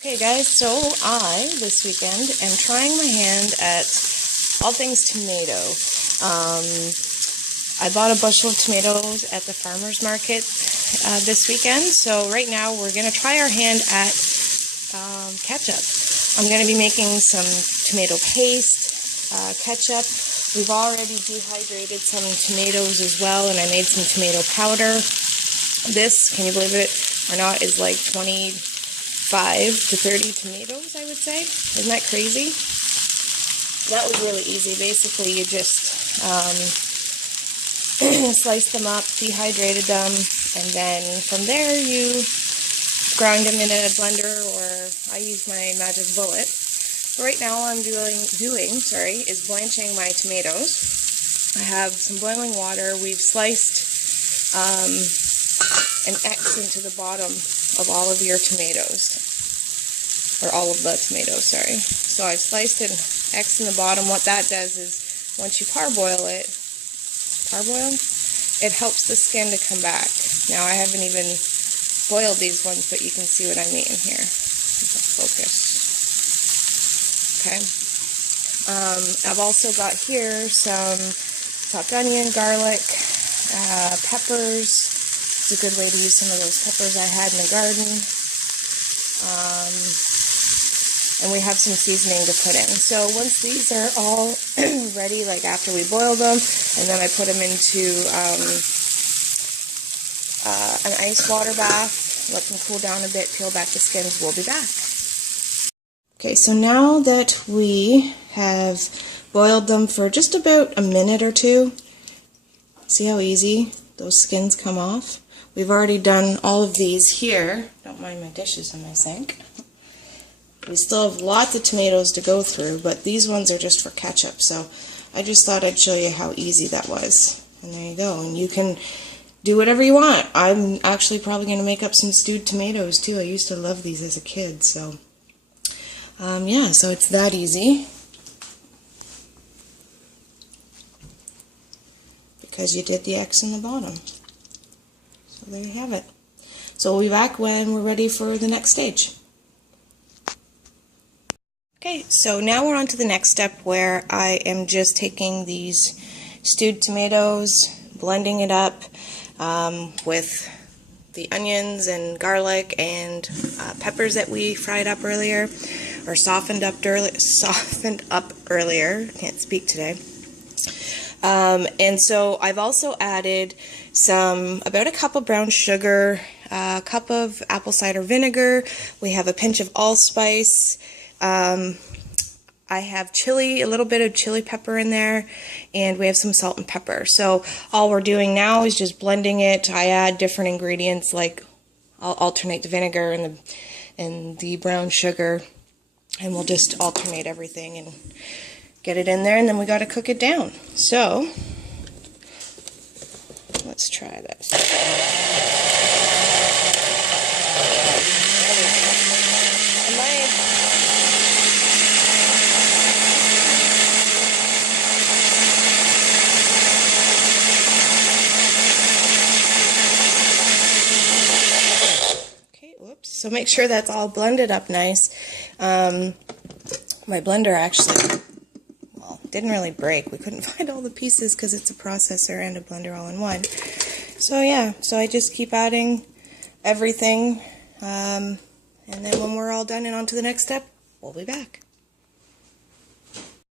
Okay guys, so I, this weekend, am trying my hand at all things tomato. I bought a bushel of tomatoes at the farmer's market this weekend, so right now we're going to try our hand at ketchup. I'm going to be making some tomato paste, ketchup. We've already dehydrated some tomatoes as well, and I made some tomato powder. This, can you believe it or not, is like 25 to 30 tomatoes, I would say. Isn't that crazy? That was really easy. Basically, you just sliced them up, dehydrated them, and then from there you grind them in a blender, or I use my magic bullet. Right now all I'm doing is blanching my tomatoes. I have some boiling water. We've sliced an X into the bottom of all of your tomatoes, or all of the tomatoes, sorry. So I've sliced an X in the bottom. What that does is, once you parboil it, it helps the skin to come back. Now I haven't even boiled these ones, but you can see what I mean here. Focus. Okay. I've also got here some chopped onion, garlic, peppers. It's a good way to use some of those peppers I had in the garden. And we have some seasoning to put in. So once these are all ready, like after we boil them, and then I put them into an ice water bath, let them cool down a bit, peel back the skins, we'll be back. Okay, so now that we have boiled them for just about a minute or two, see how easy those skins come off? We've already done all of these here. Don't mind my dishes in my sink. We still have lots of tomatoes to go through, but these ones are just for ketchup, so I just thought I'd show you how easy that was. And there you go, and you can do whatever you want. I'm actually probably going to make up some stewed tomatoes too. I used to love these as a kid, so yeah, so it's that easy. Because you did the X in the bottom. So there you have it. So we'll be back when we're ready for the next stage. Okay, so now we're on to the next step, where I am just taking these stewed tomatoes, blending it up with the onions and garlic and peppers that we fried up earlier, or softened up earlier. Can't speak today. And so I've also added about a cup of brown sugar, a cup of apple cider vinegar. We have a pinch of allspice. I have chili, a little bit of chili pepper in there, and we have some salt and pepper. So all we're doing now is just blending it. I add different ingredients, like I'll alternate the vinegar and the brown sugar, and we'll just alternate everything and get it in there, and then we got to cook it down. So let's try this. So make sure that's all blended up nice. My blender actually, well, didn't really break. We couldn't find all the pieces because it's a processor and a blender all in one. So yeah, so I just keep adding everything, and then when we're all done and on to the next step, we'll be back.